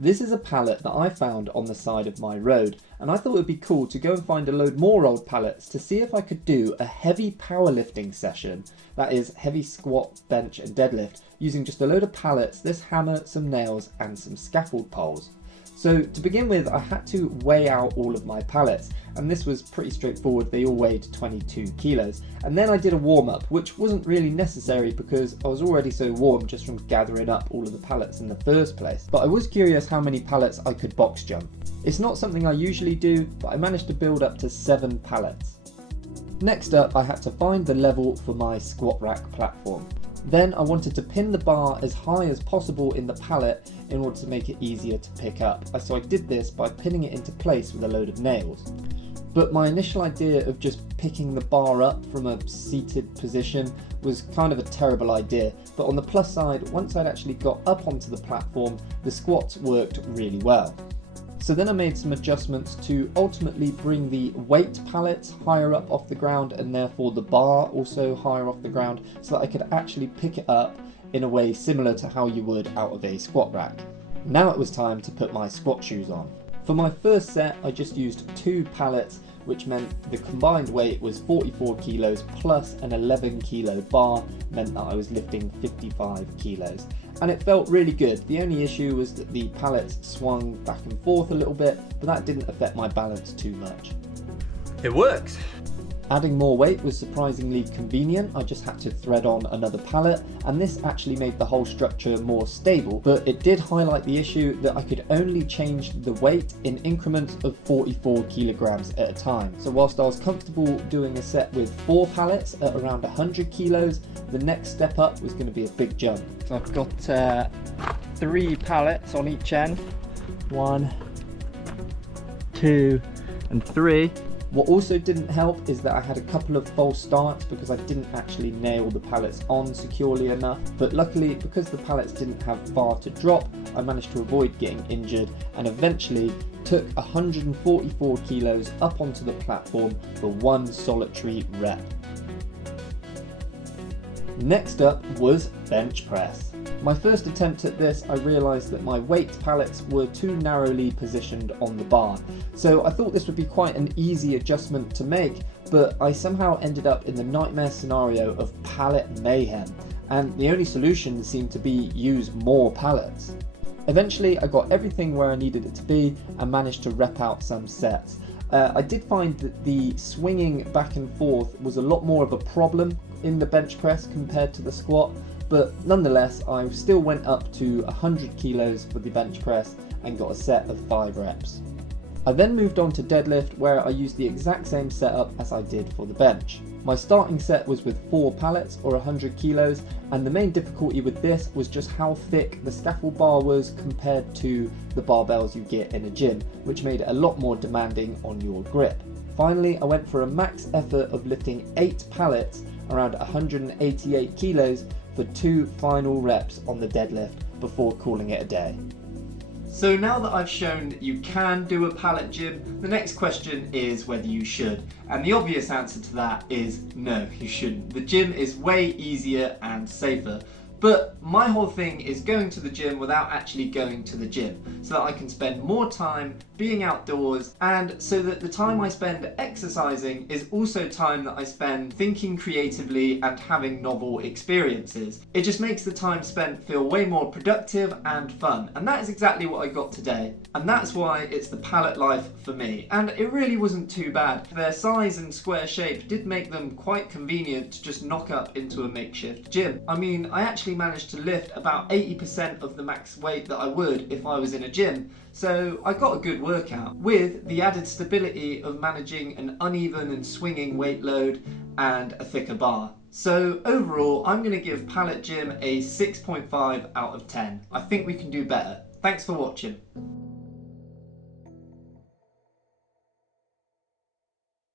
This is a pallet that I found on the side of my road, and I thought it would be cool to go and find a load more old pallets to see if I could do a heavy powerlifting session, that is heavy squat, bench and deadlift, using just a load of pallets, this hammer, some nails and some scaffold poles. So to begin with, I had to weigh out all of my pallets, and this was pretty straightforward. They all weighed 22 kilos. And then I did a warm up, which wasn't really necessary because I was already so warm just from gathering up all of the pallets in the first place. But I was curious how many pallets I could box jump. It's not something I usually do, but I managed to build up to 7 pallets. Next up, I had to find the level for my squat rack platform. Then I wanted to pin the bar as high as possible in the pallet in order to make it easier to pick up. So I did this by pinning it into place with a load of nails. But my initial idea of just picking the bar up from a seated position was kind of a terrible idea. But on the plus side, once I'd actually got up onto the platform, the squats worked really well. So then I made some adjustments to ultimately bring the weight pallets higher up off the ground and therefore the bar also higher off the ground so that I could actually pick it up in a way similar to how you would out of a squat rack. Now it was time to put my squat shoes on. For my first set I just used 2 pallets, which meant the combined weight was 44 kilos plus an 11 kilo bar meant that I was lifting 55 kilos. And it felt really good. The only issue was that the pallets swung back and forth a little bit, but that didn't affect my balance too much. It works! Adding more weight was surprisingly convenient. I just had to thread on another pallet, and this actually made the whole structure more stable, but it did highlight the issue that I could only change the weight in increments of 44 kilograms at a time. So whilst I was comfortable doing a set with 4 pallets at around 100 kilos, the next step up was going to be a big jump. So I've got 3 pallets on each end. 1, 2 and 3. What also didn't help is that I had a couple of false starts because I didn't actually nail the pallets on securely enough, but luckily because the pallets didn't have far to drop, I managed to avoid getting injured and eventually took 144 kilos up onto the platform for one solitary rep. Next up was bench press. My first attempt at this, I realised that my weight pallets were too narrowly positioned on the bar, so I thought this would be quite an easy adjustment to make, but I somehow ended up in the nightmare scenario of pallet mayhem, and the only solution seemed to be use more pallets. Eventually I got everything where I needed it to be and managed to rep out some sets. I did find that the swinging back and forth was a lot more of a problem in the bench press compared to the squat, but nonetheless I still went up to 100 kilos for the bench press and got a set of 5 reps. I then moved on to deadlift, where I used the exact same setup as I did for the bench. My starting set was with 4 pallets or 100 kilos, and the main difficulty with this was just how thick the scaffold bar was compared to the barbells you get in a gym, which made it a lot more demanding on your grip. Finally, I went for a max effort of lifting 8 pallets around 188 kilos for 2 final reps on the deadlift before calling it a day. So now that I've shown that you can do a pallet gym, the next question is whether you should. And the obvious answer to that is no, you shouldn't. The gym is way easier and safer. But my whole thing is going to the gym without actually going to the gym, so that I can spend more time being outdoors, and so that the time I spend exercising is also time that I spend thinking creatively and having novel experiences. It just makes the time spent feel way more productive and fun, and that is exactly what I got today. And that's why it's the pallet life for me, and it really wasn't too bad. Their size and square shape did make them quite convenient to just knock up into a makeshift gym. I mean, I actually managed to lift about 80% of the max weight that I would if I was in a gym, so I got a good workout with the added stability of managing an uneven and swinging weight load and a thicker bar. So overall, I'm going to give Pallet Gym a 6.5 out of 10. I think we can do better. Thanks for watching.